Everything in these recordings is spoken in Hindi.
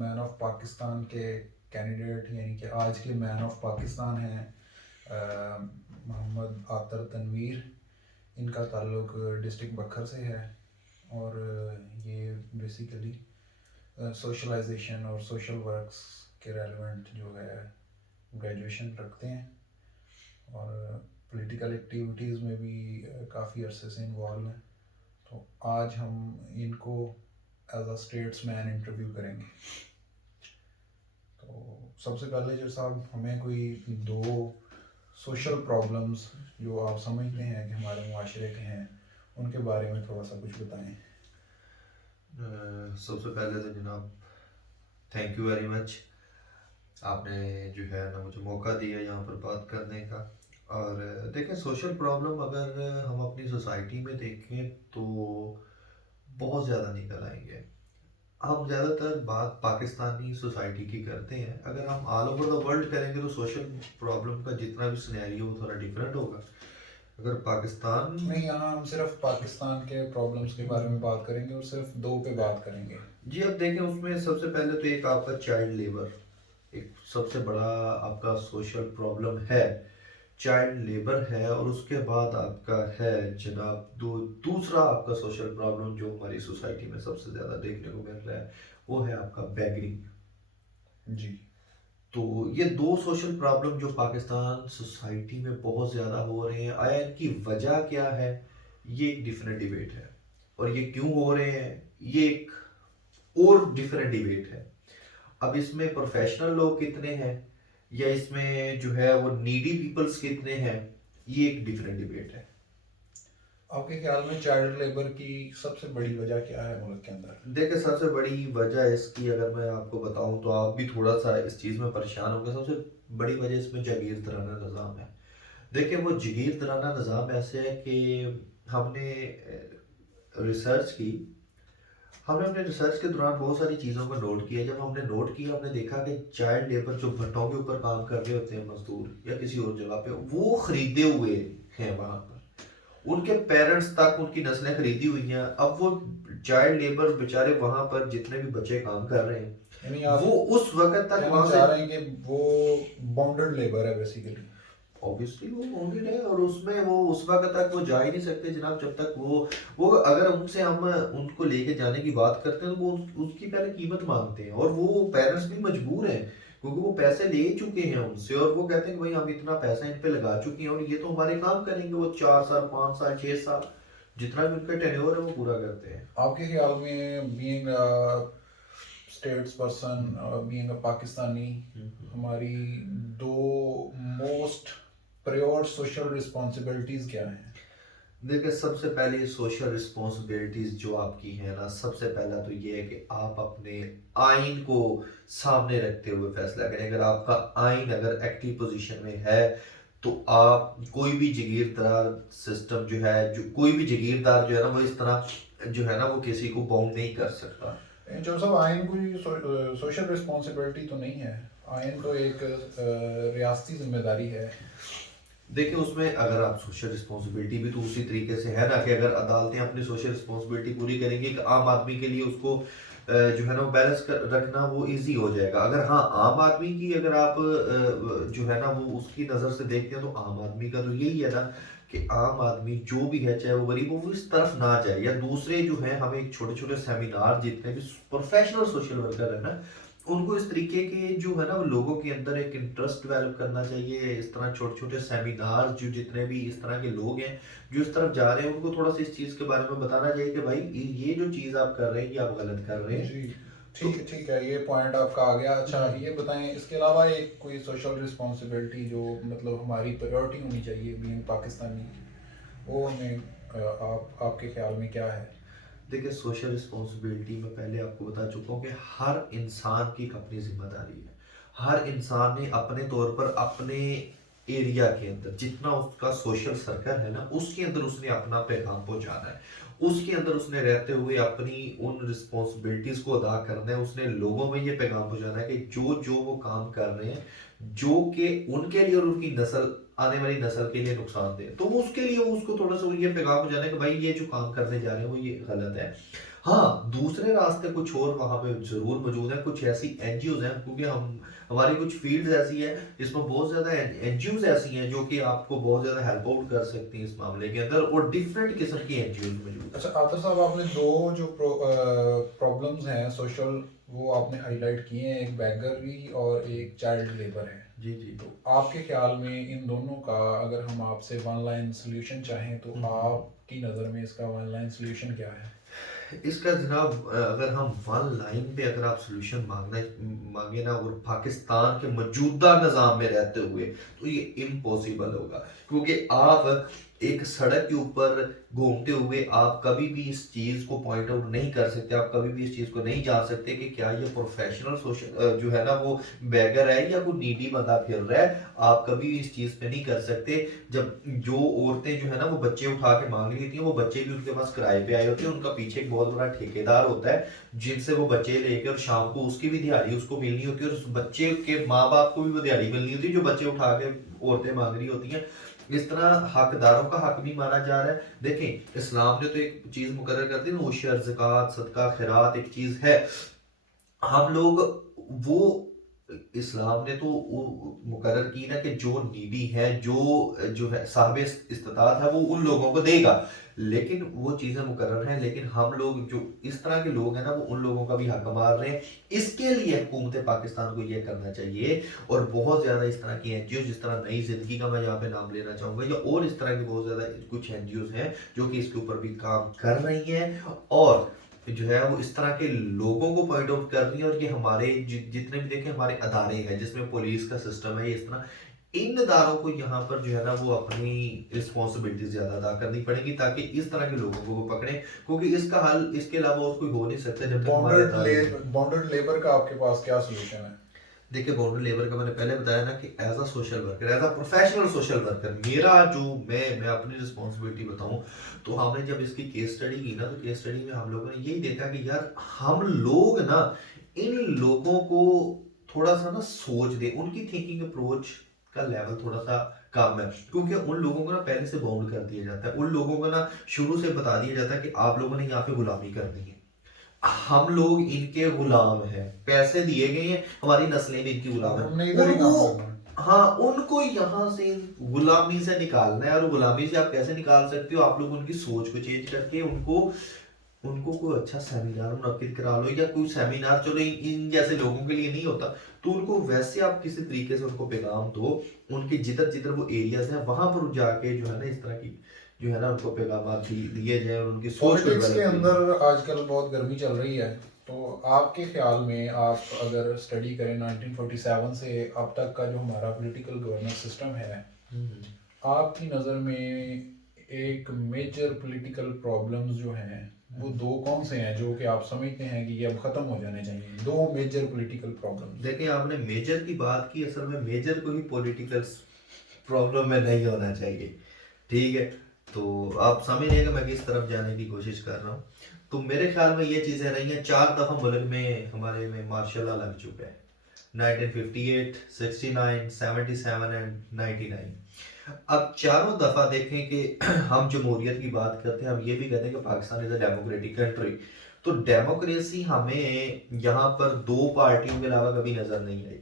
मैन ऑफ पाकिस्तान के कैंडिडेट यानी कि आज के मैन ऑफ पाकिस्तान हैं मोहम्मद आतर तनवीर। इनका ताल्लुक डिस्ट्रिक्ट बखर से है और ये बेसिकली सोशलाइजेशन और सोशल वर्क्स के रेलेवेंट जो है ग्रेजुएशन रखते हैं और पॉलिटिकल एक्टिविटीज़ में भी काफ़ी अरसे से इन्वॉल्व हैं। तो आज हम इनको एज अ स्टेट्समैन इंटरव्यू करेंगे। तो सबसे पहले जो साहब हमें कोई दो सोशल प्रॉब्लम्स जो आप समझते हैं कि हमारे मुआशरे के हैं उनके बारे में थोड़ा सा कुछ बताएं। सबसे पहले तो जनाब थैंक यू वेरी मच। आपने जो है ना मुझे मौका दिया यहाँ पर बात करने का। और देखें, सोशल प्रॉब्लम अगर हम अपनी सोसाइटी में देखें तो बहुत ज़्यादा निकल आएंगे। हम ज़्यादातर बात पाकिस्तानी सोसाइटी की करते हैं। अगर हम ऑल ओवर द वर्ल्ड करेंगे तो सोशल प्रॉब्लम का जितना भी सिनेरियो वो थोड़ा डिफरेंट होगा। अगर पाकिस्तान नहीं, यहाँ हम सिर्फ पाकिस्तान के प्रॉब्लम्स के बारे में बात करेंगे और सिर्फ दो पे बात करेंगे। जी, अब देखें उसमें सबसे पहले तो एक आपका चाइल्ड लेबर एक सबसे बड़ा आपका सोशल प्रॉब्लम है। चाइल्ड लेबर है और उसके बाद आपका है जनाब दूसरा आपका सोशल प्रॉब्लम जो हमारी सोसाइटी में सबसे ज़्यादा देखने को मिल रहा है वो है आपका बेगरिंग। जी। तो ये दो सोशल प्रॉब्लम जो पाकिस्तान सोसाइटी में बहुत ज़्यादा हो रहे हैं, आया इनकी वजह क्या है ये एक डिफरेंट डिबेट है। और ये क्यों हो रहे हैं ये एक और डिफरेंट डिबेट है। अब इसमें प्रोफेशनल लोग कितने हैं या इसमें जो है वो नीडी पीपल्स कितने हैं, ये एक डिफरेंट डिबेट है। आपके ख्याल में चाइल्ड लेबर की सबसे बड़ी वजह क्या है मुल्क के अंदर? देखिए, सबसे बड़ी वजह इसकी अगर मैं आपको बताऊं तो आप भी थोड़ा सा इस चीज़ में परेशान होंगे। सबसे बड़ी वजह इसमें जागीरदाराना निज़ाम है। देखिए, वो जागीरदाराना निज़ाम ऐसे है कि हमने रिसर्च की। हमने अपने रिसर्च के दौरान बहुत सारी चीज़ों को नोट किया। जब हमने नोट किया हमने देखा कि चाइल्ड लेबर जो भट्टों के ऊपर काम कर रहे होते हैं मजदूर या किसी और जगह पे, वो खरीदे हुए हैं वहां पर। उनके पेरेंट्स तक उनकी नस्लें खरीदी हुई हैं। अब वो चाइल्ड लेबर बेचारे वहां पर जितने भी बच्चे काम कर रहे यानी हैं आप वो उस वक्त तक कहना वहां से चाह रहे हैं कि वो बॉन्डेड लेबर है बेसिकली। ऑब्वियसली वो बॉन्डेड है और उसमें वो उस वक्त तक वो जा ही नहीं सकते जनाब जब तक वो अगर उनसे हम उनको लेके जाने की बात करते हैं तो वो उसकी पहले कीमत मांगते हैं और वो पेरेंट्स भी मजबूर हैं क्योंकि वो पैसे ले चुके हैं उनसे और वो कहते हैं कि भाई हम इतना पैसा इन पे लगा चुके हैं और ये तो हमारे काम करेंगे। वो 4 साल 5 साल 6 साल जितना भी उनका टेन्योर है वो पूरा करते हैं। आपके ख्याल में being states person, being a Pakistani, हमारी दो मोस्ट प्रायोर सोशल रिस्पॉन्सिबिलिटीज़ क्या हैं? देखिए, सबसे पहले सोशल रिस्पॉन्सिबिलिटीज जो आपकी है ना, सबसे पहला तो ये है कि आप अपने आइन को सामने रखते हुए फैसला करें। अगर आपका आइन अगर एक्टिव पोजीशन में है तो आप कोई भी जागीरदार सिस्टम जो है, जो कोई भी जागीरदार जो है ना वो इस तरह जो है ना वो किसी को बाउंड नहीं कर सकता। जो सब आयन कोई सोशल रिस्पॉन्सिबिलिटी तो नहीं है। आयन तो एक रियासती जिम्मेदारी है। देखिए, उसमें अगर आप सोशल रिस्पॉन्सिबिलिटी भी तो उसी तरीके से है ना कि अगर अदालतें अपनी सोशल रिस्पॉन्सिबिलिटी पूरी करेंगी एक आम आदमी के लिए उसको जो है ना वो बैलेंस कर रखना वो इजी हो जाएगा। अगर हाँ, आम आदमी की अगर आप जो है ना वो उसकी नज़र से देखते हैं तो आम आदमी का तो यही है ना कि आम आदमी जो भी है चाहे वो गरीब हो वो इस तरफ ना जाए। या दूसरे जो है हमें एक छोटे छोटे सेमिनार जितने भी प्रोफेशनल सोशल वर्कर है ना उनको इस तरीके के जो है ना वो लोगों के अंदर एक इंटरेस्ट डेवलप करना चाहिए। इस तरह छोटे छोटे सेमिनार जो जितने भी इस तरह के लोग हैं जो इस तरफ जा रहे हैं उनको थोड़ा सा इस चीज़ के बारे में बताना चाहिए कि भाई ये जो चीज़ आप कर रहे हैं ये आप गलत कर रहे हैं। जी, तो ठीक है, ये पॉइंट आपका आ गया। अच्छा, ये बताएं इसके अलावा एक कोई सोशल रिस्पॉन्सिबिलिटी जो मतलब हमारी प्रायोरिटी होनी चाहिए बीइंग पाकिस्तानी, वो हमें आपके ख्याल में क्या है? देखिए, सोशल रिस्पॉन्सिबिलिटी में पहले आपको बता चुका हूँ कि हर इंसान की एक अपनी जिम्मेदारी है। हर इंसान ने अपने तौर पर अपने एरिया के अंदर जितना उसका सोशल सर्कल है ना उसके अंदर उसने अपना पैगाम पहुंचाना है। उसके अंदर उसने रहते हुए अपनी उन रिस्पॉन्सिबिलिटीज को अदा करना है। उसने लोगों में ये पैगाम पहुंचाना है कि जो जो वो काम कर रहे हैं जो कि उनके लिए और उनकी नस्ल आने वाली नस्ल के लिए नुकसान दे, तो वो उसके लिए वो उसको थोड़ा सा ये पैगाम हो जाना है कि भाई ये जो काम करने जा रहे हैं वो ये गलत है। हाँ, दूसरे रास्ते कुछ और वहाँ पे ज़रूर मौजूद हैं, कुछ ऐसी एनजीओज़ हैं, क्योंकि हम हमारी कुछ फ़ील्ड्स ऐसी हैं, जिसमें बहुत ज़्यादा एनजीओज़ ऐसी हैं जो कि आपको बहुत ज़्यादा हेल्प आउट कर सकती हैं इस मामले के अंदर, और डिफरेंट किस्म की एनजीओज़ मौजूद हैं। अच्छा आतिफ साहब, आपने दो जो प्रॉब्लम्स हैं सोशल, वो आपने हाईलाइट किए हैं, एक बेगररी और एक चाइल्ड लेबर है। जी, जी। तो आपके ख्याल में इन दोनों का अगर हम आपसे वन लाइन सोल्यूशन चाहें तो हुँ, हुँ। आपकी नज़र में इसका वन लाइन सोल्यूशन क्या है? इसका जनाब अगर हम वन लाइन पे अगर आप सॉल्यूशन मांगे ना, और पाकिस्तान के मौजूदा निज़ाम में रहते हुए, तो ये इम्पॉसिबल होगा, क्योंकि आप एक सड़क के ऊपर घूमते हुए आप कभी भी इस चीज़ को पॉइंट आउट नहीं कर सकते, आप कभी भी इस चीज़ को नहीं जान सकते कि क्या ये प्रोफेशनल सोशल जो है ना वो बैगर है या कोई नीडी बंदा फिर रहा है। आप कभी भी इस चीज़ पे नहीं कर सकते। जब जो औरतें जो है ना वो बच्चे उठा के मांग रही होती हैं, वो बच्चे भी उनके पास किराए पे आए होते हैं, उनका पीछे एक बहुत बड़ा ठेकेदार होता है जिनसे वो बच्चे लेके, और शाम को उसकी भी दिहाड़ी उसको मिलनी होती है, और उस बच्चे के माँ बाप को भी वो दिहाड़ी मिलनी होती है जो बच्चे उठा के औरतें मांग रही होती हैं। इस तरह हकदारों का हक नहीं माना जा रहा है। देखें, इस्लाम ने तो एक चीज़ मुकर्रर कर दी ना, उशर, ज़कात, सदका, खैरात एक चीज़ है। हम लोग वो इस्लाम ने तो मुकर्रर की ना कि जो नीडी है, जो है साहब इस्तिताअत है, वो उन लोगों को देगा, लेकिन वो चीज़ें मुकर्रर हैं, लेकिन हम लोग जो इस तरह के लोग हैं ना वो उन लोगों का भी हक मार रहे हैं। इसके लिए हुकूमत पाकिस्तान को ये करना चाहिए, और बहुत ज़्यादा इस तरह की एनजीओ, जिस तरह नई ज़िंदगी का मैं यहाँ पे नाम लेना चाहूँगा, या और इस तरह की बहुत ज़्यादा कुछ एनजीओ हैं जो कि इसके ऊपर भी काम कर रही हैं, और जो है वो इस तरह के लोगों को पॉइंट आउट कर रही है। और ये हमारे जितने भी देखें हमारे अदारे हैं जिसमें पुलिस का सिस्टम है, इस तरह इन अदारों को यहाँ पर जो है ना वो अपनी रिस्पॉन्सिबिलिटी ज्यादा अदा करनी पड़ेगी, ताकि इस तरह के लोगों को वो पकड़े, क्योंकि इसका हल इसके अलावा और कोई हो नहीं सकता जब तक हमारे अदारे नहीं। बॉन्डेड लेबर का आपके पास क्या सोल्यूशन है? देखिए, बाउंड्री लेबर का मैंने पहले बताया ना कि as a social worker, as a professional social worker, मेरा जो मैं अपनी रिस्पॉन्सिबिलिटी बताऊं, तो हमने जब इसकी केस स्टडी की ना, तो केस स्टडी में हम लोगों ने यही देखा कि यार हम लोग ना इन लोगों को थोड़ा सा ना सोच दे, उनकी थिंकिंग अप्रोच का लेवल थोड़ा सा कम है, क्योंकि उन लोगों को ना पहले से बाउंड कर दिया जाता है, उन लोगों को ना शुरू से बता दिया जाता है कि आप लोगों ने यहाँ पे गुलामी करनी है, हम लोग इनके गुलाम हैं, पैसे दिए गए हैं, हमारी नस्लें भी इनकी गुलाम है, हमने इधर ही उनको, काम करना है। हाँ उनको यहाँ से गुलामी से निकालना है। और गुलामी से आप कैसे निकाल सकते हो? आप लोग उनकी सोच को चेंज करके उनको उनको कोई अच्छा सेमिनार मुनक्किद करा लो, या कोई सेमिनार, चलो इन जैसे लोगों के लिए नहीं होता, तो उनको वैसे आप किसी तरीके से उनको पैगाम दो, उनके जिधर जिधर वो एरियाज हैं वहां पर जाके जो है ना इस तरह की जो है ना उनको पैगाम दिए जाए, और उनकी सोच को पॉलिटिक्स के डेवलप की अंदर आजकल बहुत गर्मी चल रही है, तो आपके ख्याल में आप अगर स्टडी करें 1947 से अब तक का जो हमारा पॉलिटिकल गवर्नेंस सिस्टम है, जाए। आपकी नज़र में एक मेजर पॉलिटिकल प्रॉब्लम्स जो हैं वो दो कौन से हैं जो कि आप समझते हैं कि ये अब ख़त्म हो जाने चाहिए, दो मेजर पॉलिटिकल प्रॉब्लम्स? देखिए, आपने मेजर की बात की, असल में मेजर को ही पॉलिटिकल प्रॉब्लम में नहीं होना चाहिए, ठीक है? तो आप समझ रहे हैं कि मैं किस तरफ जाने की कोशिश कर रहा हूँ। तो मेरे ख्याल में ये चीज़ें रही हैं, 4 दफ़ा मुल्क में हमारे में मार्शल लॉ लग चुका है, 1958, 69, 77 एंड 99। अब चारों दफ़ा देखें कि हम जमहूरियत की बात करते हैं, हम ये भी कहते हैं कि Pakistan is a democratic country. तो डेमोक्रेसी हमें यहाँ पर 2 पार्टियों के अलावा कभी नज़र नहीं आई।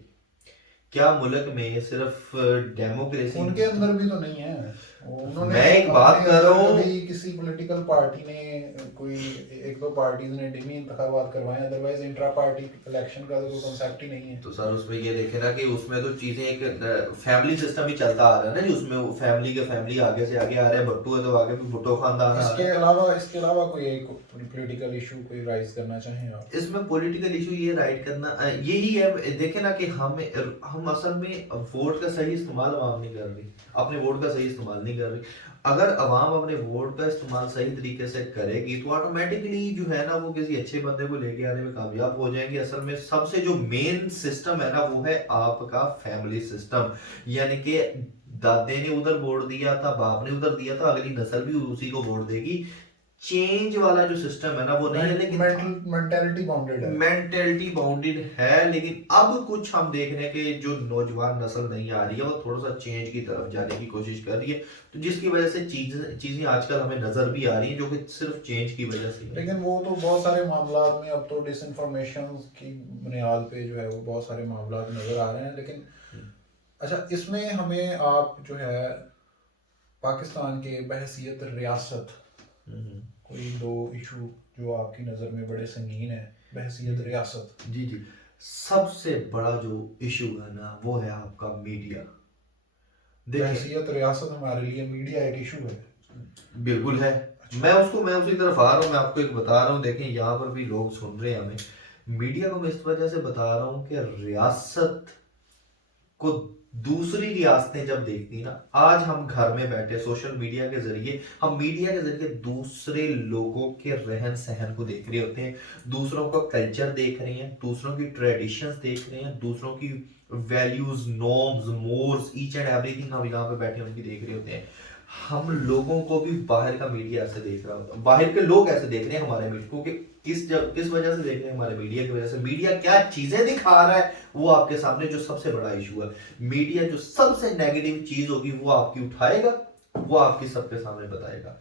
क्या मुल्क में सिर्फ डेमोक्रेसी? उनके अंदर भी तो नहीं है, उन्होंने मैं एक बात अपने कर अंदर रहा हूँ। कभी किसी पॉलिटिकल पार्टी ने कोई एक दो पार्टीज ने डिमी इंतखाबात करवाए, अदरवाइज इंट्रा पार्टी इलेक्शन का तो कोई कॉन्सेप्ट ही नहीं है। तो सर उसमें ये देखे ना कि उसमें तो चीजें एक फैमिली सिस्टम ही चलता आ रहा है ना जी, उसमें फैमिली के फैमिली आगे से आगे आ रहे हैं, भुट्टो है तो आगे भी भुट्टो खानदान आ रहा है। इसके अलावा कोई एक पॉलिटिकल इशू कोई राइज करना चाहें आप? इसमें पॉलिटिकल इशू ये राइट करना यही है, देखे ना कि हम असल में वोट का सही इस्तेमाल अवाम नहीं कर रही, अपने वोट का सही इस्तेमाल नहीं कर रही। अगर अवाम अपने वोट का इस्तेमाल सही तरीके से करेगी तो ऑटोमेटिकली जो है ना वो किसी अच्छे बंदे को लेके आने में कामयाब हो जाएंगे। असल में सबसे जो मेन सिस्टम है ना वो है आपका फैमिली सिस्टम, यानी कि दादे ने उधर वोट दिया था, बाप ने उधर दिया था, अगली नस्ल भी उसी को वोट देगी, चेंज वाला जो सिस्टम है ना वो नहीं है, लेकिन मेंटालिटी बाउंडेड है। मेंटेलिटी बाउंडेड है, लेकिन अब कुछ हम देख रहे हैं कि जो नौजवान नस्ल नहीं आ रही है वो थोड़ा सा चेंज की तरफ जाने की कोशिश कर रही है, तो जिसकी वजह से चीजें चीजें आजकल हमें नजर भी आ रही हैं जो कि सिर्फ चेंज की वजह से है। लेकिन वो तो बहुत सारे मामला में अब तो डिसइंफॉर्मेशन की बुनियाद पे जो है वो बहुत सारे मामला नज़र आ रहे हैं। लेकिन अच्छा, इसमें हमें आप जो है पाकिस्तान के बहसीयत रियासत कोई दो इशू जो आपकी नज़र में बड़े संगीन है बहसीयत रियासत। जी जी, सबसे बड़ा जो इशू है ना वो है आपका मीडिया। देखिए बहसीयत रियासत हमारे लिए मीडिया एक इशू है। बिल्कुल है। अच्छा। मैं उसी तरफ आ रहा हूँ, मैं आपको एक बता रहा हूँ, देखें यहाँ पर भी लोग सुन रहे हैं हमें। मीडिया को मैं इस वजह से बता रहा हूँ कि रियासत को दूसरी रियासतें जब देखती ना, आज हम घर में बैठे सोशल मीडिया के जरिए, हम मीडिया के जरिए दूसरे लोगों के रहन सहन को देख रहे होते हैं, दूसरों का कल्चर देख रहे हैं, दूसरों की ट्रेडिशंस देख रहे हैं, दूसरों की values norms mores each and everything हम यहाँ पे बैठे उनकी देख रहे होते हैं। हम लोगों को भी बाहर का मीडिया ऐसे देख रहा होता है, बाहर के लोग ऐसे देख रहे हैं हमारे मीडिया को, कि किस वजह से देख रहे हैं हमारे मीडिया की वजह से। मीडिया क्या चीजें दिखा रहा है वो आपके सामने जो सबसे बड़ा इशू है, मीडिया जो सबसे नेगेटिव चीज होगी वो आपकी उठाएगा, वो आपकी सबके सामने बताएगा,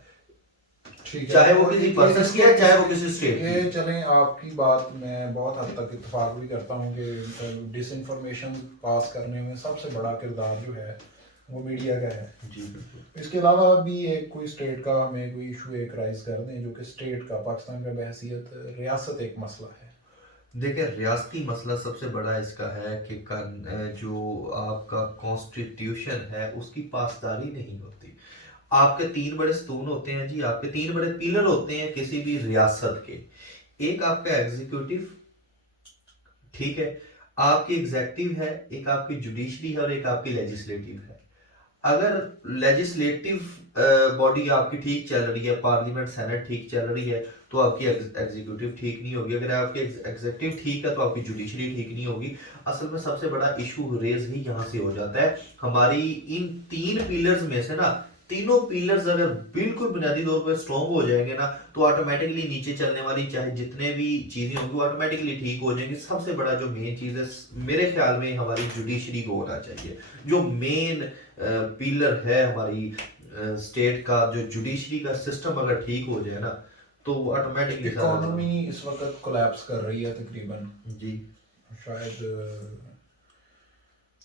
चाहे वो किसी पर्सन की है चाहे वो किसी स्टेट की। ये चलें, आपकी बात मैं बहुत हद तक इत्तेफाक भी करता हूँ कि डिसइंफॉर्मेशन पास करने में सबसे बड़ा किरदार जो है वो मीडिया का है। जी बिल्कुल। इसके अलावा भी एक कोई स्टेट का हमें कोई इशू एक राइज कर दें जो कि स्टेट का पाकिस्तान का बहसीयत रियासत एक मसला है। देखिए रियासती मसला सबसे बड़ा इसका है कि जो आपका कॉन्स्टिट्यूशन है उसकी पासदारी नहीं होती। आपके तीन बड़े स्तून होते हैं जी, आपके तीन बड़े पिलर होते हैं किसी भी रियासत के। एक आपका एग्जीक्यूटिव, ठीक है, आपकी एग्जेक्टिव है, एक आपकी जुडिशरी है और एक आपकी लेजिस्लेटिव है। अगर लेजिस्लेटिव बॉडी आपकी ठीक चल रही है, पार्लियामेंट सेनेट ठीक चल रही है, तो आपकी एग्जीक्यूटिव ठीक नहीं होगी। अगर आपकी एग्जेक्टिव ठीक है तो आपकी जुडिशरी ठीक नहीं होगी। असल में सबसे बड़ा इशू रेज ही यहाँ से हो जाता है। हमारी इन तीन पिलर्स में से ना, तीनों पिलर्स अगर बिल्कुल बुनियादी तौर पर स्ट्रॉन्ग हो जाएंगे ना, तो ऑटोमेटिकली नीचे चलने वाली चाहे जितने भी चीजें होंगी वो ऑटोमेटिकली ठीक हो जाएंगी। सबसे बड़ा जो मेन चीज है मेरे ख्याल में हमारी जुडिशरी को होना चाहिए। जो मेन पिलर है हमारी स्टेट का, जो जुडिशरी का सिस्टम अगर ठीक हो जाए ना तो ऑटोमेटिकली इकोनॉमी इस वक्त कोलैप्स कर रही है तकरीबन जी। शायद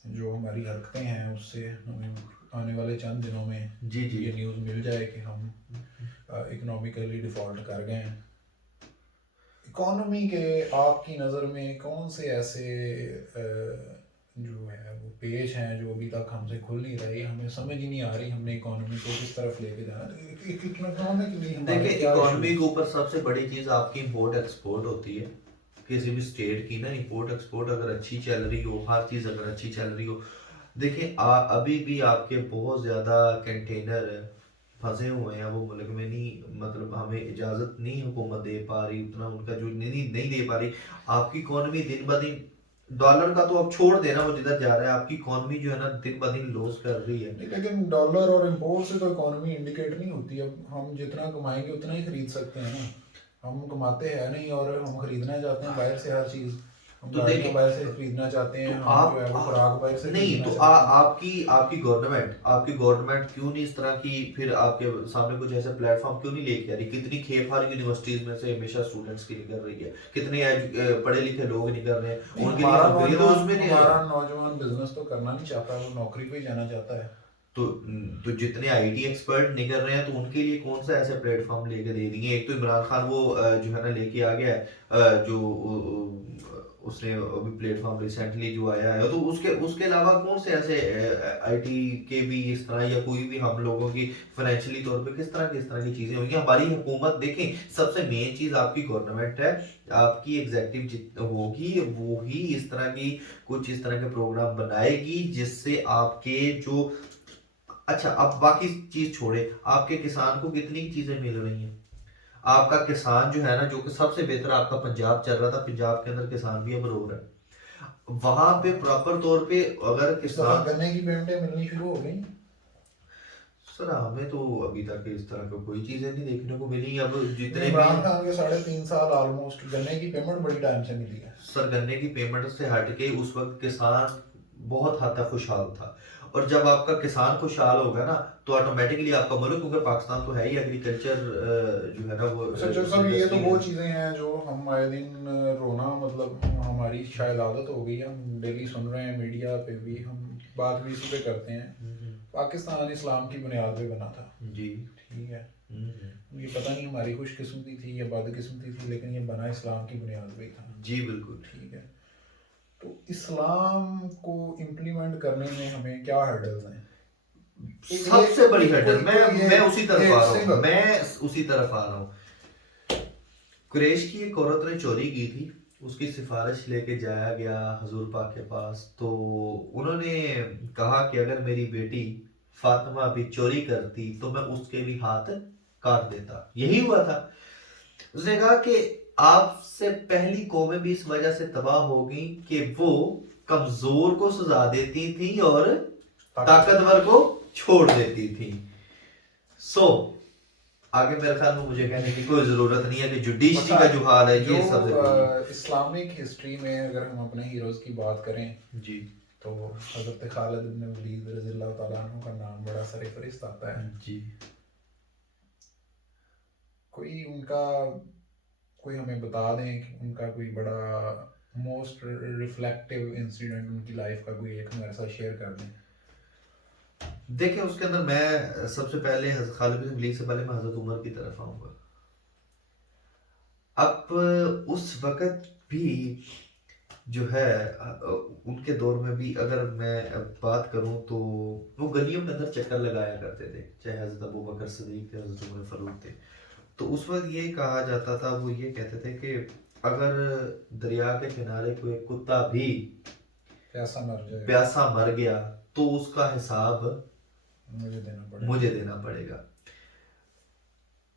जो हमारी हरकतें हैं उससे हमें आने वाले चंद दिनों में जी जी ये न्यूज़ मिल जाए कि हम इकोनॉमिकली डिफ़ॉल्ट कर गए हैं। इकोनॉमी के आपकी नज़र में कौन से ऐसे जो है वो पेज हैं जो अभी तक हमसे खुल नहीं रही, हमें समझ ही नहीं आ रही हमने इकोनॉमी को किस तरफ लेके जाना। इकोनॉमी के लिए देखिए इकोनॉमी के ऊपर सबसे बड़ी चीज आपकी इंपोर्ट एक्सपोर्ट होती है। किसी भी स्टेट की ना इंपोर्ट एक्सपोर्ट अगर अच्छी चल रही हो, हर चीज अगर अच्छी चल रही हो, देखिए अभी भी आपके बहुत ज्यादा कंटेनर फंसे हुए हैं वो मुल्क में, नहीं मतलब हमें इजाजत नहीं हुकूमत दे पा रही उतना, उनका जो नहीं दे पा रही। आपकी इकोनॉमी दिन ब दिन, डॉलर का तो अब छोड़ देना वो जिधर जा रहा है, आपकी इकोनॉमी जो है ना दिन ब दिन लॉस कर रही है। लेकिन डॉलर और इम्पोर्ट से तो इकोनॉमी इंडिकेट नहीं होती। अब हम जितना कमाएंगे उतना ही खरीद सकते हैं ना, हम कमाते हैं नहीं और हम खरीदना चाहते हैं बाहर से हर चीज़। हम तो गाड़ियाँ देखिए बाहर से खरीदना चाहते हैं, तो हम जो है वो खुराक बाहर से नहीं खरीदना तो चाहते हैं। आपकी आपकी गवर्नमेंट क्यों नहीं इस तरह की फिर आपके सामने कुछ ऐसा प्लेटफॉर्म क्यों नहीं लेके आ रही? कितनी खेपहार यूनिवर्सिटीज में से हमेशा स्टूडेंट्स की निकल रही है, कितने पढ़े लिखे लोग निकल रहे हैं, नहीं, उनके लिए कंपनी तो उसमें नहीं हमारा है। नौजवान बिजनेस तो करना नहीं चाहता, वो नौकरी पे ही जाना चाहता है। तो जितने आईटी एक्सपर्ट निकल रहे हैं तो उनके लिए कौन सा ऐसे प्लेटफॉर्म लेके दे दिए? एक तो इमरान खान वो जो है ना लेके आ गया है, जो उसने अभी प्लेटफॉर्म रिसेंटली जो आया है, तो उसके उसके अलावा कौन से ऐसे आईटी के भी इस तरह या कोई भी हम लोगों की फाइनेंशियली तौर पे किस तरह की चीजें होंगी? हमारी हुकूमत देखें, सबसे मेन चीज आपकी गवर्नमेंट है, आपकी एग्जेक्टिव होगी वो ही इस तरह की कुछ इस तरह के प्रोग्राम बनाएगी जिससे आपके जो, अच्छा अब बाकी चीज छोड़े, आपके किसान को कितनी चीजें मिल रही हैं? आपका किसान जो है ना, जो कि सबसे बेहतर आपका पंजाब चल रहा था, पंजाब के अंदर किसान भी अब रो रहा है। वहां पे प्रॉपर तौर पे अगर इस दफा किसान, गन्ने की पेमेंटें मिलनी शुरू हो गई। सर हमें तो अभी तक इस तरह का कोई चीज़ें नहीं देखने को मिली। अब जितने भी इमरान खान के 3.5 साल ऑलमोस्ट गन्ने की पेमेंट बड़ी टाइम से मिली है। सर गन्ने की पेमेंट से हट के उस वक्त किसान बहुत हद तक खुशहाल था। और जब आपका किसान खुशहाल होगा ना तो ऑटोमेटिकली आपका मुल्क, क्योंकि पाकिस्तान तो है ही एग्रीकल्चर जो है ना वो अच्छा चल साहब, ये तो इंडस्ट्री वो है। चीज़ें हैं जो हम आए दिन रोना, मतलब हमारी शायद आदत हो गई है, हम डेली सुन रहे हैं, मीडिया पे भी हम बात भी इसी पे करते हैं। पाकिस्तान इस्लाम की बुनियाद पे बना था, जी। ठीक है। ये पता नहीं हमारी खुशकिस्मती थी या बदकिस्मती थी, लेकिन ये बना इस्लाम की बुनियाद पे ही था, जी बिल्कुल। ठीक है। तो इस्लाम को इम्प्लीमेंट करने में हमें क्या हर्डल्स हैं? एक सबसे बड़ी कोई हर्डल कोई कोई मैं उसी तरफ आ एक रहा हूँ, सिंगल। मैं उसी तरफ आ रहा हूँ। कुरैश की एक औरत ने चोरी की थी, उसकी सिफारिश लेके जाया गया हजूर पाक के पास। तो उन्होंने कहा कि अगर मेरी बेटी फातिमा भी चोरी करती तो मैं उसके भी हाथ काट देता। यही हुआ था। उसने कहा कि आपसे पहली कौमें भी इस वजह से तबाह होगी कि वो कमजोर को सजा देती थी और ताकतवर को छोड़ देती थी। सो आगे मेरे ख्याल में मुझे कहने की कोई जरूरत नहीं है कि जुडिशरी अच्छा, का जो हाल है जो ये सबसे बड़ी है। इस्लामिक हिस्ट्री में अगर हम अपने हीरोज़ की बात करें, जी तो हज़रत खालिद इब्न वलीद रज़ियल्लाहु ताला अन्हु का नाम बड़ा सरफहरिस्त आता है। जी। कोई उनका, कोई हमें बता दें कि उनका कोई बड़ा मोस्ट रिफ्लेक्टिव इंसिडेंट उनकी लाइफ का, कोई एक हमारे साथ शेयर कर दें। देखिए उसके अंदर मैं सबसे पहले खालिद बिन वलीद से पहले मैं हजरत उमर की तरफ आऊंगा। अब उस वक्त भी जो है उनके दौर में भी अगर मैं बात करूं तो वो गलियों के अंदर चक्कर लगाया करते थे, चाहे हजरत अबू बकर सिद्दीक थे, हजरत उमर फारूक थे। तो उस वक्त ये कहा जाता था, वो ये कहते थे कि अगर दरिया के किनारे कोई कुत्ता भी प्यासा मर जाएगा, प्यासा मर गया तो उसका हिसाब मुझे मुझे देना पड़ेगा।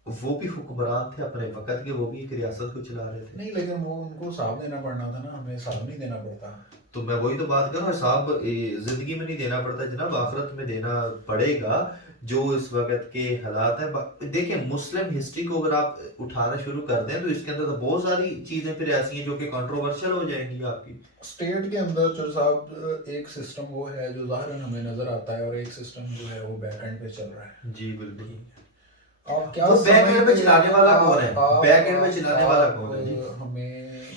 वो भी हुक्मरान थे अपने वक्त के, वो भी एक रियासत को चला रहे थे। नहीं, लेकिन वो उनको हिसाब देना पड़ना था ना, हमें हिसाब नहीं देना पड़ता। तो मैं वही तो बात कर रहा हूँ, हिसाब जिंदगी में नहीं देना पड़ता जनाब, आखिरत में देना पड़ेगा। जो इस वक्त के हालात है, देखिए मुस्लिम हिस्ट्री को अगर आप उठाना शुरू कर दें तो इसके अंदर तो बहुत सारी चीजें फिर ऐसी हैं जो कि कंट्रोवर्शियल हो जाएंगी आपकी। स्टेट के अंदर जो साहब एक सिस्टम वो है जो ज़ाहिरन हमें नज़र आता है, और एक सिस्टम जो है वो बैक एंड पे चल रहा है, जी बिल्कुल। ठीक है। आप क्या वो बैक एंड में समझते चलाने हैं? वाला कौन है? बैक एंड में चलाने वाला आप कौन है जी? हमें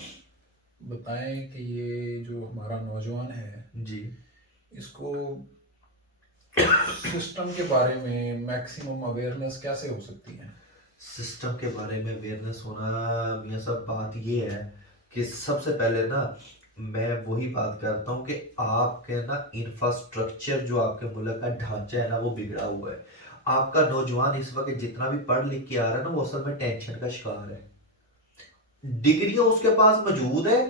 बताएं कि ये जो हमारा नौजवान है, जी। इसको सिस्टम के बारे में मैक्सिमम अवेयरनेस कैसे हो सकती है? सिस्टम के बारे में अवेयरनेस होना, मियां साहब बात ये है कि सबसे पहले ना मैं वही बात करता हूँ कि आपके ना इंफ्रास्ट्रक्चर जो आपके मुल्क का ढांचा है ना वो बिगड़ा हुआ है। आपका नौजवान इस वक्त जितना भी पढ़ लिख के आ रहा है ना वो असल में टेंशन का शिकार है। डिग्रियां उसके पास मौजूद है,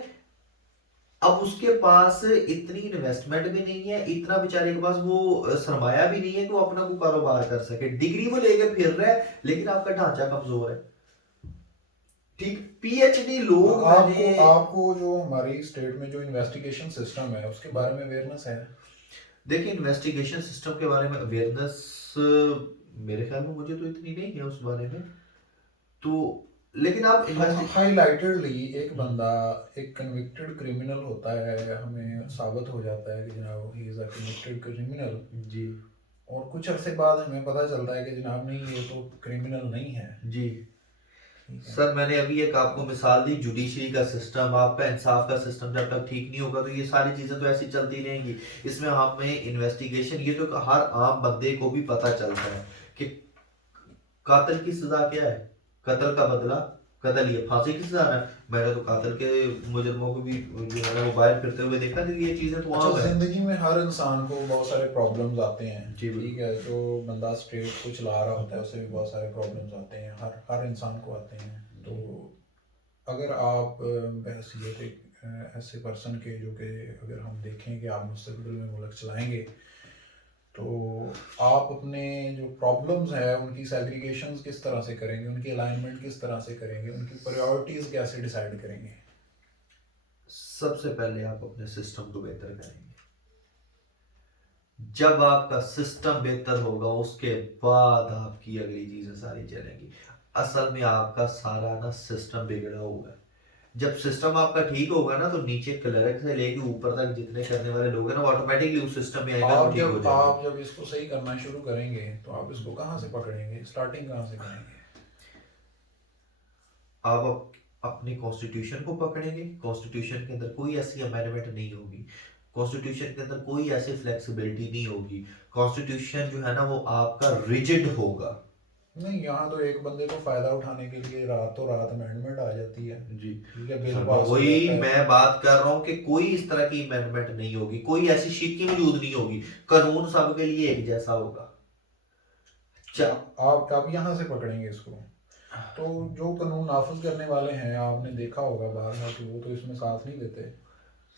अब उसके पास इतनी इन्वेस्टमेंट भी नहीं है, इतना बेचारे के पास वो सरमाया भी नहीं है कि वो अपना कोई कारोबार कर सके। डिग्री वो लेके फिर रहा है लेकिन आपका ढांचा कमजोर है। ठीक, पीएचडी लोग आपको मैंने आपको जो हमारी स्टेट में जो इन्वेस्टिगेशन सिस्टम है उसके बारे में अवेयरनेस है? देखिए इन्वेस्टिगेशन सिस्टम के बारे में अवेयरनेस मेरे ख्याल में मुझे तो इतनी नहीं है उस बारे में। तो लेकिन आप इन्वेस्टिग हाईलाइटेडली एक बंदा, एक कन्विक्टेड क्रिमिनल होता है, हमें साबित हो जाता है कि जनाब he is a convicted criminal, जी और कुछ अरसे बाद हमें पता चलता है कि जनाब नहीं, ये तो क्रिमिनल नहीं है, जी। ठीक है। सर मैंने अभी एक आपको मिसाल दी, जुडिशरी का सिस्टम, आपका इंसाफ का सिस्टम जब तक ठीक नहीं होगा तो ये सारी चीजें तो ऐसी चलती रहेंगी। इसमें हमें इन्वेस्टिगेशन, ये तो हर आम बंदे को भी पता चलता है कि कातिल की सजा क्या है, कत्ल का बदला कत्ल, ये फांसी की सजा है। मैंने तो कातिल के मुजरमों को भी जो है ना वो बाहर फिरते हुए देखा, तो ये चीजें तो अच्छा, आम है। ज़िंदगी में हर इंसान को बहुत सारे प्रॉब्लम्स आते हैं, जी ठीक बिल्कुल। है। जो बंदा स्टेट को चला रहा होता है उसे भी बहुत सारे प्रॉब्लम्स आते हैं, हर हर इंसान को आते हैं। तो अगर आप बहसीत एक ऐसे पर्सन के, जो कि अगर हम देखें कि आप मुस्तकबिल में मुल्क चलाएंगे, तो आप अपने जो प्रॉब्लम्स हैं उनकी सेग्रीगेशंस किस तरह से करेंगे, उनकी अलाइनमेंट किस तरह से करेंगे, उनकी प्रायोरिटीज़ कैसे डिसाइड करेंगे? सबसे पहले आप अपने सिस्टम को बेहतर करेंगे। जब आपका सिस्टम बेहतर होगा उसके बाद आपकी अगली चीजें सारी चलेंगी। असल में आपका सारा ना सिस्टम बिगड़ा हुआ है। जब सिस्टम आपका ठीक होगा ना तो नीचे क्लर्क से लेके ऊपर तक जितने करने वाले लोग हैं ना ऑटोमेटिकली उस सिस्टम में आएगा तो ठीक हो जाएंगे। आप जब इसको सही करना शुरू करेंगे तो आप इसको कहाँ से पकड़ेंगे, स्टार्टिंग कहाँ से करेंगे? आप अपने कॉन्स्टिट्यूशन को पकड़ेंगे। कॉन्स्टिट्यूशन के अंदर कोई ऐसी अमेंडमेंट नहीं होगी। कॉन्स्टिट्यूशन के अंदर कोई ऐसी फ्लेक्सिबिलिटी नहीं होगी। कॉन्स्टिट्यूशन जो है ना वो आपका रिजिड होगा। नहीं, यहाँ तो एक बंदे को फायदा उठाने के लिए रातों रात अमेंडमेंट आ जाती है। जी ठीक है, बिल सर, पास हो वही जाता है। मैं बात कर रहा हूँ कि कोई इस तरह की अमेंडमेंट नहीं होगी, कोई ऐसी शिक्की मौजूद नहीं होगी। कानून सबके लिए एक जैसा होगा। आप यहाँ से पकड़ेंगे इसको। तो जो कानून नाफिज करने वाले हैं, आपने देखा होगा बाहर कि वो तो इसमें साथ नहीं देते।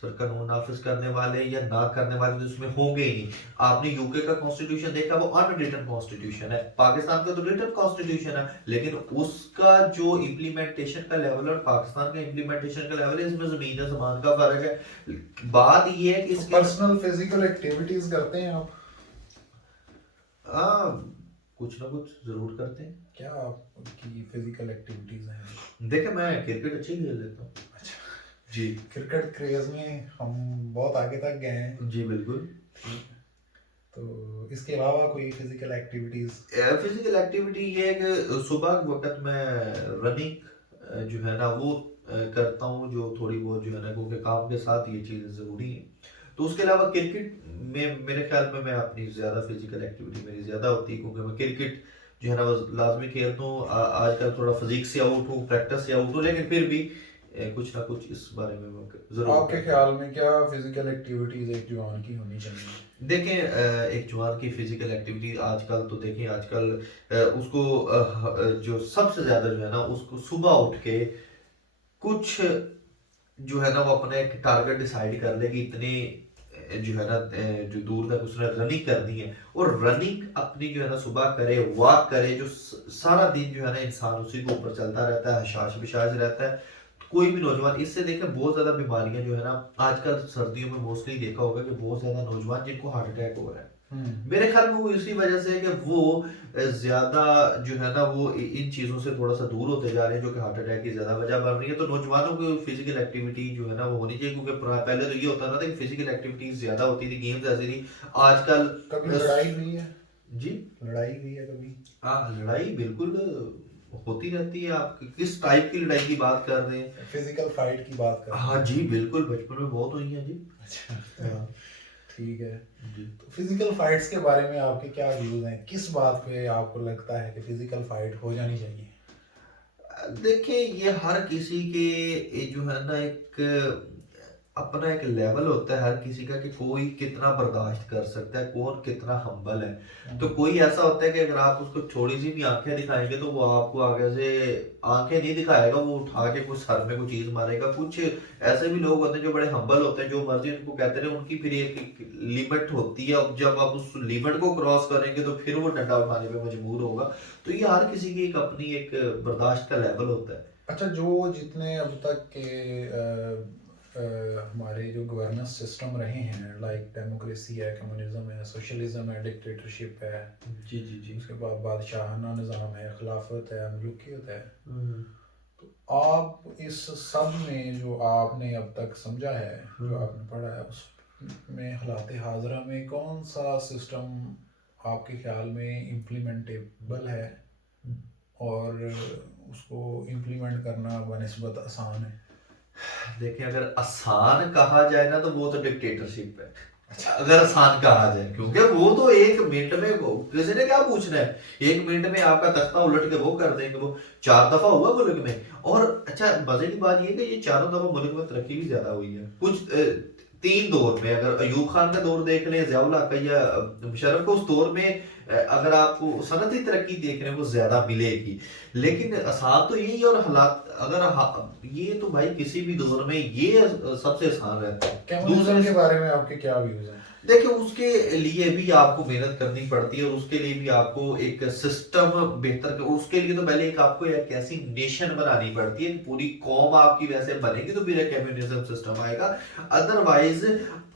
सर कानून नाफिज करने वाले या ना करने वाले तो इसमें होंगे ही नहीं। आपने यूके का कॉन्स्टिट्यूशन देखा, वो अनरिटन कॉन्स्टिट्यूशन है। पाकिस्तान का तो रिटन कॉन्स्टिट्यूशन है, लेकिन उसका जो इम्प्लीमेंटेशन का लेवल और पाकिस्तान का इम्प्लीमेंटेशन का लेवल है, इसमें जमीन आसमान का फर्क है। बात ये है कि इसके पर्सनल फिजिकल एक्टिविटीज करते हैं आप? हाँ, कुछ ना कुछ जरूर करते हैं। क्या आपकी फिजिकल एक्टिविटीज हैं? देखिए मैं क्रिकेट अच्छी खेल लेता हूँ। अच्छा, जी क्रिकेट क्रेज में हम बहुत आगे तक गए हैं। जी बिल्कुल। तो इसके अलावा कोई फिजिकल एक्टिविटीज? फिजिकल एक्टिविटी ये है कि सुबह के वक्त मैं रनिंग जो है ना वो करता हूँ, जो थोड़ी बहुत जो है ना, क्योंकि काम के साथ ये चीज़ें ज़रूरी हैं। तो उसके अलावा क्रिकेट में मेरे ख्याल में मैं अपनी ज़्यादा फिजिकल एक्टिविटी मेरी ज़्यादा होती है, क्योंकि मैं क्रिकेट जो है ना वो लाजमी खेलता हूँ। आजकल थोड़ा फिजिक्स से आउट हूँ, प्रैक्टिस से आउट हूँ, लेकिन फिर भी कुछ ना कुछ इस बारे में मैं ज़रूर आपके करता हूँ। ख्याल में क्या फिजिकल एक्टिविटीज एक जवान की होनी चाहिए? देखें एक जवान की फिजिकल एक्टिविटी आजकल तो देखें आजकल उसको जो सबसे ज़्यादा जो है ना उसको सुबह उठ के कुछ जो है ना वो अपने एक टारगेट डिसाइड कर ले कि इतने जो है ना जो दूर तक उसने रनिंग करनी है, और रनिंग अपनी जो है ना सुबह करे, वॉक करे। जो सारा दिन जो है ना इंसान उसी के ऊपर चलता रहता है, हशाश बिशाश रहता है। कोई भी नौजवान इससे देखें बहुत ज्यादा बीमारियां जो है ना आजकल सर्दियों में मोस्टली देखा होगा कि बहुत ज्यादा नौजवान जिनको हार्ट अटैक हो रहा है। मेरे ख्याल में वो इसी वजह से है कि वो ज्यादा जो है ना वो इन चीजों से थोड़ा सा दूर होते जा रहे हैं, जो कि हार्ट अटैक की ज्यादा वजह बन रही है। तो नौजवानों की फिजिकल एक्टिविटी जो है ना वो होनी चाहिए, क्योंकि पहले तो ये होता था कि फिजिकल एक्टिविटीज ज्यादा होती थी, गेम्स ऐसी थी। आजकल कभी लड़ाई हुई है? जी लड़ाई हुई है कभी? हाँ, लड़ाई बिल्कुल होती रहती है। आप किस टाइप की लड़ाई की बात कर रहे हैं? फिजिकल फाइट की बात कर रहे हाँ हैं? जी बिल्कुल, बचपन में बहुत हुई है जी। अच्छा, हाँ ठीक है। जी। तो फिजिकल फाइट्स के बारे में आपके क्या व्यूज हैं? किस बात पे आपको लगता है कि फिजिकल फाइट हो जानी चाहिए? देखिए ये हर किसी के ये जो है ना एक अपना एक लेवल होता है हर किसी का, कि कोई कितना बर्दाश्त कर सकता है, कौन कितना हम्बल है। तो कोई ऐसा होता है कि अगर आप उसको थोड़ी सी भी आंखें दिखाएंगे तो वो आपको आगे से आंखें नहीं दिखाएगा, वो उठा के कुछ सर में कोई चीज मारेगा। कुछ ऐसे भी लोग होते हैं जो बड़े हम्बल होते हैं, जो मर्जी उनको कहते रहे, उनकी फिर एक लिमिट होती है। अब जब आप उस लिमिट को क्रॉस करेंगे तो फिर वो डंडा उठाने पे मजबूर होगा। तो ये हर किसी की एक अपनी एक बर्दाश्त का लेवल होता है। अच्छा, जो जितने अब तक के हमारे जो गवर्नेंस सिस्टम रहे हैं, लाइक डेमोक्रेसी है, कम्युनिज्म है, सोशलिज्म है, डिक्टेटरशिप है, जी जी जी। उसके बाद बादशाहाना निज़ाम है, खिलाफत है, मलूकियत है, हम्म, तो आप इस सब में जो आपने अब तक समझा है, जो आपने पढ़ा है, उसमें हालात हाजरा में कौन सा सिस्टम आपके ख्याल में इम्प्लीमेंटेबल है और उसको इम्प्लीमेंट करना बनिस्बत आसान है? देखिए अगर आसान कहा जाए ना तो वो तो डिक्टेटरशिप है। अगर आसान कहा जाए, क्योंकि वो तो एक मिनट में किसी ने क्या पूछना है, एक मिनट में आपका तख्ता उलट के वो कर देंगे। वो 4 दफा हुआ मुल्क में। और अच्छा मजे की बात ये है कि ये चारों दफा मुल्क में तरक्की भी ज्यादा हुई है। कुछ 3 दौर में, अगर अयूब खान का दौर देख लें, ज़ियाउल हक या मुशर्रफ का, उस दौर में अगर आपको सनती तरक्की देखने को ज्यादा मिलेगी, लेकिन आसान तो यही है। और हालात अगर ये तो भाई किसी भी दौर में ये सबसे आसान रहता है। कम्युनिज्म के बारे में आपके क्या व्यूज हैं? देखिए उसके लिए भी आपको मेहनत करनी पड़ती है, और उसके लिए भी आपको एक सिस्टम बेहतर उसके लिए तो पहले एक आपको एक ऐसी नेशन बनानी पड़ती है कि पूरी कौम आपकी वैसे बनेगी तो फिर एक कम्युनिज्म सिस्टम आएगा। अदरवाइज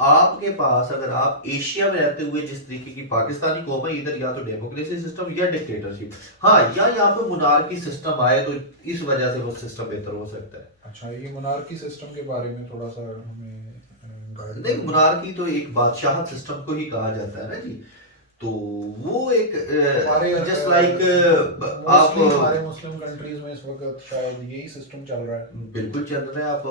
आपके पास, अगर आप एशिया में रहते हुए जिस तरीके की पाकिस्तानी कौम है, इधर या तो डेमोक्रेसी सिस्टम या डिक्टेटरशिप, हाँ, या यहाँ पे मुनारकी सिस्टम आए तो इस वजह से वो सिस्टम बेहतर हो सकता है। अच्छा, ये मोनार्की सिस्टम के बारे में थोड़ा सा हमें गाइड नहीं, करें। मुनारकी तो एक बादशाहत सिस्टम को ही कहा जाता है ना जी। तो वो एक हमारे जस्ट लाइक आप मोस्टली हमारे मुस्लिम कंट्रीज में इस वक्त शायद यही सिस्टम चल रहा है। बिल्कुल चल रहे हैं। आप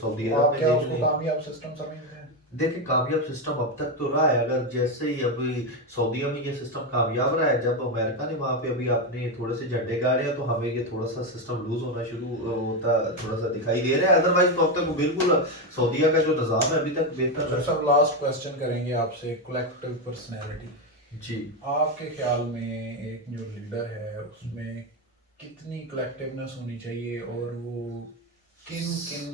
सऊदी तो अरब आप में क्या देख उसको लें। कामयाब सिस्टम समझते हैं? देखिए कामयाब सिस्टम अब तक तो रहा है। अगर जैसे ही अभी सऊदीया में ये सिस्टम कामयाब रहा है, जब अमेरिका ने वहाँ पे अभी अपने थोड़े से झंडे गाड़े हैं, तो हमें ये थोड़ा सा सिस्टम लूज होना शुरू होता थोड़ा सा दिखाई दे रहा है। अदरवाइज तो अब तक वो बिल्कुल सऊदीया का जो निज़ाम है अभी तक बेहतर अच्छा है। सब लास्ट क्वेश्चन करेंगे आपसे, कलेक्टिव पर्सनैलिटी। जी। आपके ख्याल में एक जो लीडर है उसमें कितनी कलेक्टिवनेस होनी चाहिए, और वो किन किन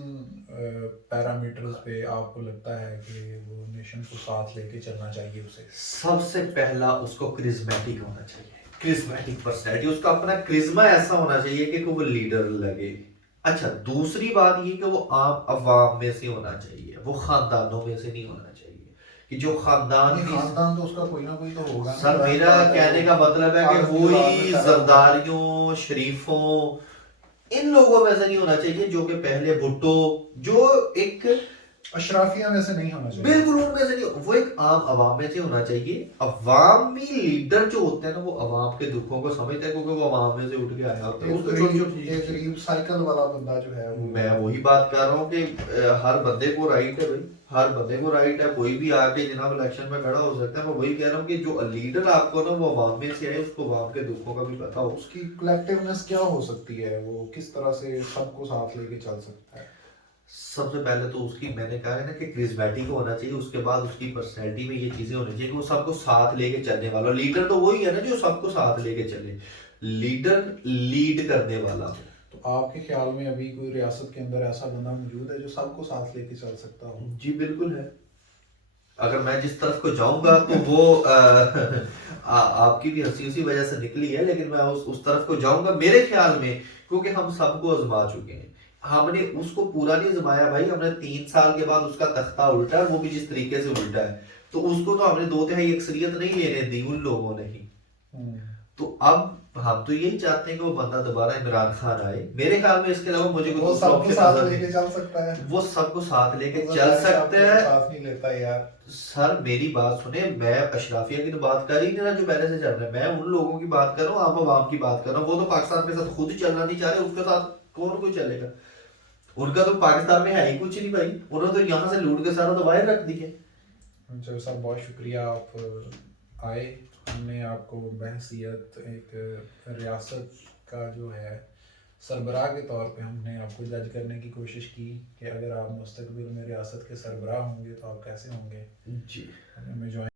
पैरामीटर्स पे आपको लगता है कि वो नेशन को साथ लेके चलना चाहिए उसे? सबसे पहला उसको क्रिज्मेटिक होना चाहिए, क्रिज्मेटिक पर्सनैलिटी, उसका अपना क्रिज्मा ऐसा होना चाहिए कि वो लीडर लगे। अच्छा, दूसरी बात ये कि वो आम अवाम में से होना चाहिए, वो खानदानों में से नहीं होना चाहिए कि जो खानदान नहीं, की। खानदान तो उसका कोई ना कोई तो होगा ना, सर जाहिर मेरा बात है। कहने वो का मतलब है कि आदम की वो औलाद में ही पैदा हुआ है। जरदारियों, शरीफों, इन लोगों में से नहीं होना चाहिए जो कि पहले भुट्टो, जो एक अशराफिया में से नहीं होना चाहिए। बिल्कुल उनमें से नहीं, वो एक आम अवाम में से होना चाहिए। अवामी लीडर जो होते हैं ना, वो अवाम के दुखों को समझते हैं, क्योंकि वो अवाम में से उठ के आया होता है। एक उसको छोटी गरीब छोटी एक चीजें। गरीब साइकिल वाला बंदा जो है वो। मैं वही बात कर रहा हूँ कि हर बंदे को राइट है भाई, हर बंदे को राइट है, कोई भी आके जनाब इलेक्शन में खड़ा हो सकता है। मैं वही कह रहा हूँ कि जो लीडर आपको ना वो अवाम में से आए, उसको अवाम के दुखों का भी पता हो। उसकी कलेक्टिवनेस क्या हो सकती है, वो किस तरह से सबको साथ लेके चल सकता है? सबसे पहले तो उसकी, मैंने कहा है ना कि क्रिज्मेटिक होना चाहिए। उसके बाद उसकी पर्सनैलिटी में ये चीजें होनी चाहिए कि वो सबको साथ लेके चलने वाला। लीडर तो वही है ना जो सबको साथ लेके चले, लीडर लीड करने वाला हो। तो आपके ख्याल में अभी कोई रियासत के अंदर ऐसा बंदा मौजूद है जो सबको साथ लेके चल सकता हो? जी बिल्कुल है। अगर मैं जिस तरफ को जाऊंगा तो वो आपकी भी हंसी उसी वजह से निकली है, लेकिन मैं उस तरफ को जाऊंगा मेरे ख्याल में, क्योंकि हम सबको आजमा चुके हैं। हमने उसको पूरा नहीं आजमाया भाई, हमने 3 साल के बाद उसका तख्ता उल्टा है, वो भी जिस तरीके से उल्टा है। तो उसको तो हमने 2/3 अक्सरियत नहीं लेने दी उन लोगों ने ही। हम्म। तो अब हम तो यही चाहते हैं कि वो बंदा दोबारा इमरान खान आए। मेरे ख्याल में इसके अलावा मुझे कोई वो दूसरा सबको ऑप्शन साथ नजर लेके नहीं। चल सकता है? वो सबको साथ लेके तो चल जाहिर है सकते आपको तो हैं। साथ नहीं लेता यार। सर मेरी बात सुने, मैं अशराफिया की तो बात कर ही नहीं रहा जो पहले से चल रहा है। मैं उन लोगों की बात कर रहा हूँ, आम आवाम की बात कर रहा हूँ। वो तो पाकिस्तान के साथ खुद चलना नहीं चाह रहे, उसके साथ कौन कोई चलेगा? उनका तो पाकिस्तान में है ही कुछ नहीं भाई, उन्होंने तो यहाँ से लूट के सारा तो बाहर रख दिया। अच्छा सर, बहुत शुक्रिया आप आए। हमने आपको बहसीत एक रियासत का जो है सरबराह के तौर पे हमने आपको जज करने की कोशिश की कि अगर आप मुस्तकबिल में रियासत के सरबराह होंगे तो आप कैसे होंगे। जी। हमें ज्वाइन